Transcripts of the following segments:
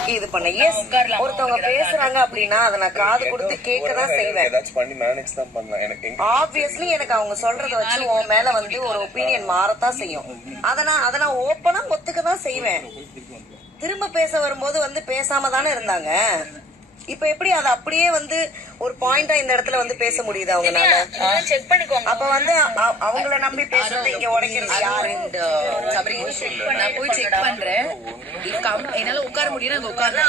பேசுறதுக்கு இது பண்ண. எஸ், ஒருத்தவங்க பேசுறாங்க அப்படின்னா அதை நான் காது கொடுத்து கேட்கதான் செய்வேன். ஆப்வியஸ்லி எனக்கு அவங்க சொல்றத வச்சு உன் மேல வந்து ஒரு ஒப்பீனியன் மாறத்தான் செய்யும். அதை நான் ஓப்பனா ஒத்துக்கதான் செய்வேன். திரும்ப பேச வரும்போது வந்து பேசாம தானே இருந்தாங்க. இப்ப எப்படி அது அப்படியே வந்து ஒரு பாயிண்டா இந்த இடத்துல வந்து பேச முடியுது அவங்கனால? செக் பண்ணிக்கோங்க. அப்ப வந்து அவங்கள நம்பி பேசுறது இங்க உடைக்கிறது யாரு? நான் போய் செக் பண்றேன். என்னால உட்கார முடியும், அங்க உட்கார்ந்து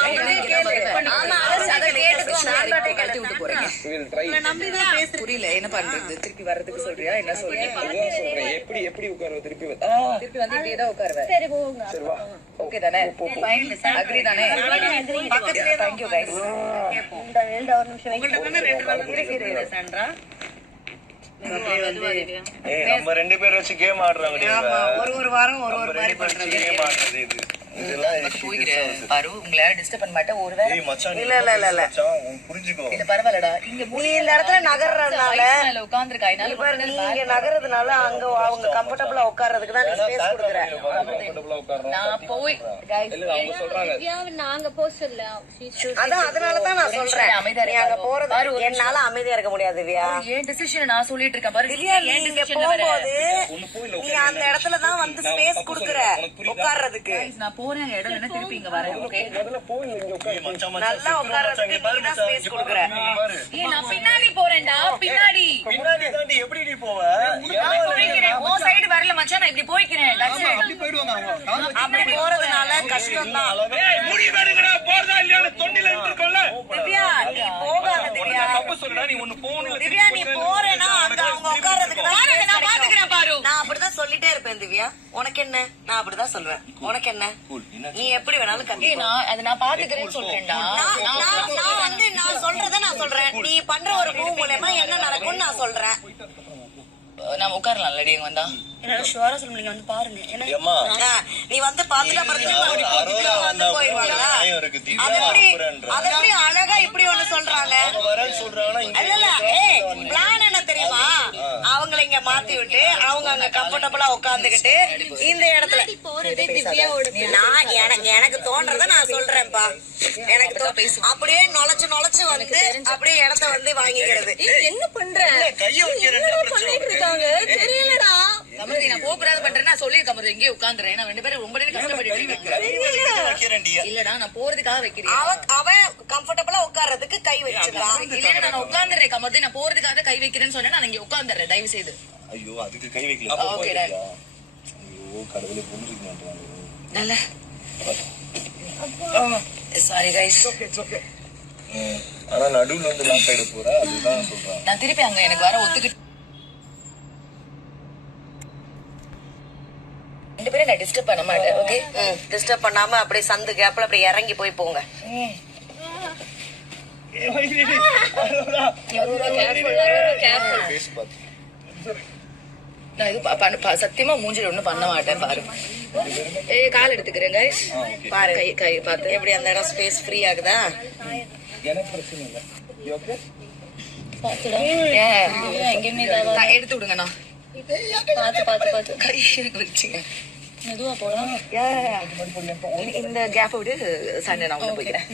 புரியல என்ன பண்றது. திருப்பி வர்றதுக்கு சொல்றியா? என்ன சொல்றேன்? எப்படி உட்காருவ? திருப்பி வந்து இப்படியேதான் உட்காருவேன். ஓகே தானே? அக்ரி தானே? Thank you guys. நம்ம 2 பேர் வச்சு கேம் ஆடுறாங்க. ஒரு வாரம் ஒரு மாதிரி பண்றது. பாரு, உங்களை டிஸ்டர்ப் பண்ண மாட்டேன். ஒருவேளை இல்ல புரிஞ்சுக்கோ. இல்ல பரவாயில்லடா. இங்க இந்த இடத்துல நகர்றதுனால உட்கார்ந்துருக்கா. நீங்க நகர்றதுனால அங்க அவங்க கம்ஃபர்டபுளா உட்கார்றதுக்கு தான் நீ ஸ்பேஸ் கொடுக்குற. நான் போய் அவங்க சொல்றாங்க நாங்க போக சொல்ல. அதான் அதனாலதான் நான் சொல்றேன் அங்க போறது என்னால அமைதியா இருக்க முடியாது. திவ்யா, ஏன் டிசிஷன் நான் சொல்லிட்டு இருக்கேன் பாரு. திவ்யா, நீங்க போகும்போது நீ அந்த இடத்துலதான் வந்து ஸ்பேஸ் குடுக்குற உட்கார்றதுக்கு. நான் போறேன் இடம் என்ன திருப்பி இங்க வரேன். ஓகே, நல்லா உட்கார்றதுக்கு நீ தான் ஸ்பேஸ் குடுக்குற. நான் பின்னாடி போறேன்டா. பின்னாடி தாண்டி எப்படி நீ போவ? ஓ சைடு வரல மச்சான், நான் இப்படி போய்க்கிறேன். அப்படி போயிடுவாங்க அவங்க. அப்படி போறதுனால கஷ்டம் தான். முடிவு எடுங்கடா. போறதா இல்லையா? தொண்டில இருக்கோம்ல. திவ்யா, நீ போகாத. திவ்யா, தப்பு சொல்றா. நீ ஒன்னு போகணும். திவ்யா, நீ போறேன்னா அங்க அவங்க உட்கார்றதுக்கு தான் நான் பாத்துக்கிறேன் பாரு. நான் அப்படிதான் சொல்லிட்டே இருப்பேன். திவ்யா, உனக்கு என்ன? நான் அப்படிதான் சொல்வேன். உனக்கு என்ன? நீ எப்படி வேணாலும் நான் பாத்துக்கிறேன்னு சொல்றேன்டா. நான் சொல்றத நான் சொல்றேன். நீ பண்ற ஒரு மூவ் மூலமா என்ன நடக்கும்னு நான் சொல்றேன். நான் உட்காரலாம் இல்லடி வந்தா. என்னால ஷுவரா சொல்ல முடியல. வந்து பாருங்க. நீ வந்து பாத்துட்டு வந்து போயிடுவாங்களா? அது எப்படி அழகா இப்படி ஒண்ணு சொல்றாங்க. இல்ல பிளான் என்ன தெரியுமா? அவங்கள இங்க மாத்தி விட்டு அவங்க அங்க கம்ஃபர்டபுளா உட்காந்துக்கிட்டு இந்த இடத்துல எனக்கு தோன்றத நான் சொல்றேன்ப்பா. எனக்கு அப்படியே நுழைச்சு வந்து அப்படியே இடத்த வந்து வாங்கிக்கிறது. என்ன பண்ற? தெரியலடா. கமலி, நான் போகக்கூடாது பண்றேன். நான் சொல்லிருக்கேன் இங்கே உட்காந்துறேன். நான் 2 பேரும் ரொம்ப கஷ்டப்பட்டு இல்லடா. நான் போறதுக்காக வைக்கிறேன். அவன் கம்ஃபர்டபுளா உட்கார்றதுக்கு கை வச்சுக்கலாம். இல்ல நான் உட்காந்துறேன் கமலி. நான் போறதுக்காக கை வைக்கிறேன்னு சொன்னேன். நான் இங்க உட்காந்துறேன். தயவு செய்து. ஐயோ, அதுக்கு கை வைக்கல. ஓகேடா. ஐயோ, கடவுளே, புரிஞ்சுக்க மாட்டாங்க. நல்ல சாரி கைஸ். ஓகே. ஆனா நடுவுல வந்து லாக் ஆயிட போறா. அதுதான் சொல்றேன். நான் திருப்பி அங்க எனக்கு வர ஒத்துக்கிட்டு 2 பேரும் நான் டிஸ்டர்ப் பண்ண மாட்டேன். ஓகே, டிஸ்டர்ப் பண்ணாம அப்படியே சந்து கேப்ல அப்படியே இறங்கி போய் போங்க. நான் இது சத்தியமா மூஞ்சில ஒண்ணும் பண்ண மாட்டேன். பாரு, கால் எடுத்துக்கிறேன் கைஸ். பாரு, கை பார்த்து எப்படி அந்த இடம் ஸ்பேஸ் ஃப்ரீ ஆகுதா? எனக்கு பிரச்சனை இல்ல. ஓகே, எடுத்து விடுங்கண்ணா. பாத்து கை வச்சுங்க. மெதுவா போலாம். இந்த கேப் விட்டு சண்டை நான் உள்ள போய்க்கிறேன்.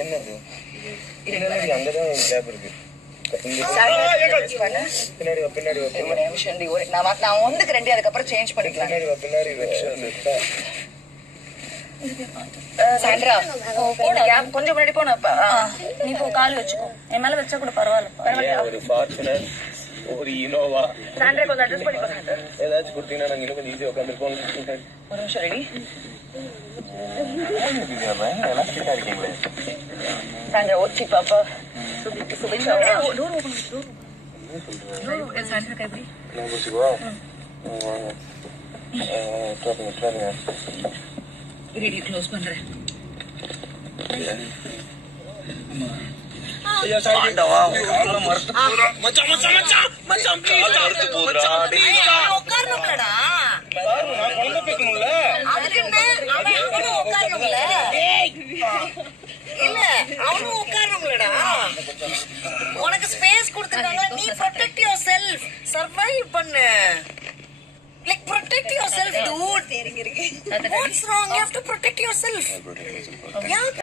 என்னது அங்கதான் கேப் இருக்கு. நான் வந்துக்கிறேன். அதுக்கப்புறம் சேஞ்ச் பண்ணிக்கலாம். சாண்ட்ரா, கொஞ்சம் முன்னாடி போன. நீ போ, கால் வச்சுக்கோ. என் மேல வச்சா கூட பரவாயில்ல. ஒரு ஃபார்ச்சுனர், ஒரு இனோவா, சாண்ட்ரா கொஞ்சம் அட்ஜஸ்ட் பண்ணிக்கோ. ஏதாச்சும் கொடுத்தீங்கன்னா நாங்க இன்னும் கொஞ்சம் ஈஸியா உட்காந்துருப்போம். ஒரு நிமிஷம் ரெடி. இருக்கீங்களே சாண்ட்ரா, ஓச்சி பாப்பா. க்ளோஸ் பண்றேன். இல்ல அவனும் உட்காரணும்லடா. உனக்கு ஸ்பேஸ் கொடுத்துட்டாங்க. நீ ப்ரொடெக்ட் யுவர் செல்ஃப். சர்வைவ் பண்ணு. Like protect yourself, dude. What's wrong? You have to protect yourself. Yeah.